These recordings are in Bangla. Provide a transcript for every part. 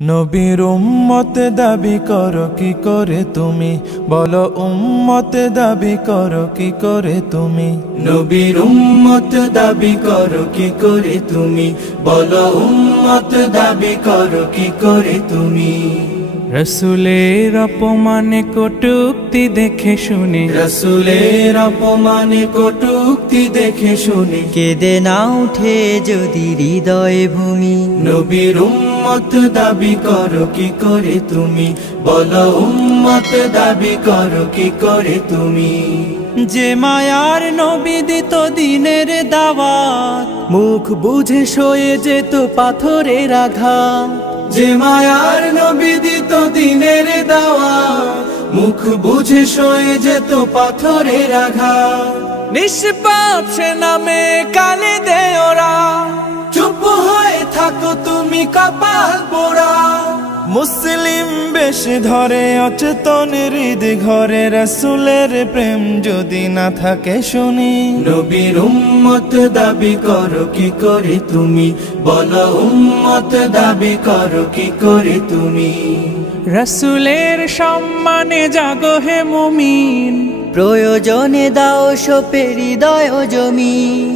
নবীর উম্মত দাবি করো কি করে তুমি, বলো উম্মত দাবি করো কি করে তুমি। নবীর উম্মত দাবি করো কি করে তুমি, বলো উম্মত দাবি করো কি করে তুমি। রসুলের অপমানে কটূক্তি দেখে শুনে, রসুলের অপমানে কটূক্তি দেখে শুনে কেঁদে না উঠে যদি হৃদয় ভূমি। নবীর উম্মত দাবি করো কি করে তুমি, বলো উম্মত দাবি করো কি করে তুমি। যে মায়ার নবী দিত দিনের দাওয়াত, মুখ বুঝে সয়ে যেত পাথরের আঘাত। যে মায়ার নবী দিত দিনের দাওয়াত, মুখ বুঝে সয়ে যেত পাথরের আঘাত। নিষ্পাপ সে নামে কালে দে ওরা, চুপ হয়ে থাকো তুমি কপাল পোড়া। মুসলিম বেশ ধরে অচেতন হৃদ ঘরে, রসুলের প্রেম যদি না থাকে শুনি। নবীর উম্মত দাবি করো কি করে তুমি, বলো উম্মত দাবি করো কি করে তুমি। রসুলের সম্মানে জাগো হে মুমিন, প্রয়োজনে দাও সোপে হৃদয় জমিন।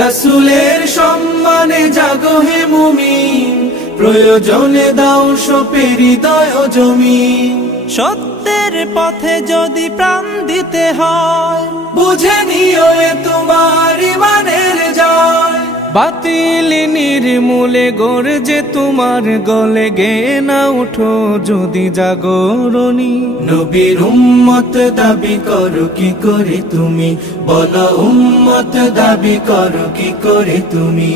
রসুলের সম্মানে জাগো হে মুমিন, প্রয়োজনে দাও সোপে হৃদয় জমিন। সত্যের পথে যদি প্রাণ দিতে হয়, বুঝে নিও এ তোমার ইমানের জয়। বাতিল নির্মূলে গর্জে তোমার গলে, গে না উঠো যদি জাগরণী। নবীর উম্মত দাবি করো কি করে তুমি, বলো উম্মত দাবি করো কি করে তুমি।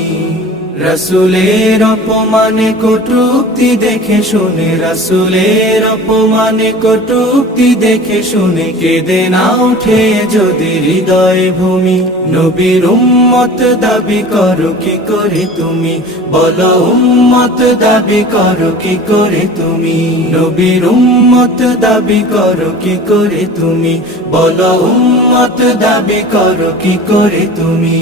রসুলের অপমানে কটূক্তি দেখে শুনে, রসুলের অপমানে কটূক্তি দেখে শুনে কেঁদে না উঠে যদি হৃদয় ভূমি। নবীর উম্মত দাবি করো কি করে তুমি, বলো উম্মত দাবি করো কি করে তুমি। নবীর উম্মত দাবি করো কি করে তুমি, বলো উম্মত দাবি করো কি করে তুমি।